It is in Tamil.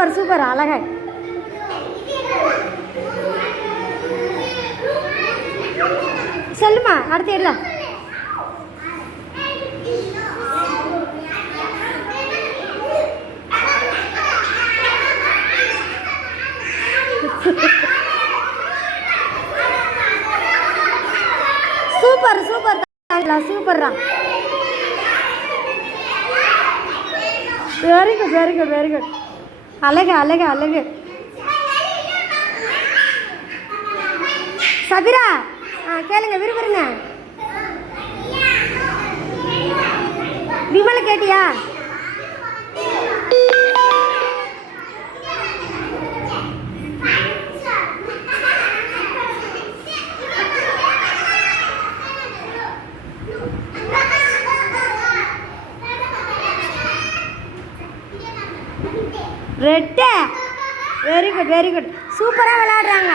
சூப்பர் சூப்பர் அழகா. சொல்லுமா அடுத்து இல்லை. சூப்பர் சூப்பர் சூப்பர் தான். Very good very good very good. அழகு அழகு அழகு. சபிரா கேளுங்க விரும்புறீங்க. விமலை கேட்டியா? Red very good very good. சூப்பராக விளையாடுறாங்க.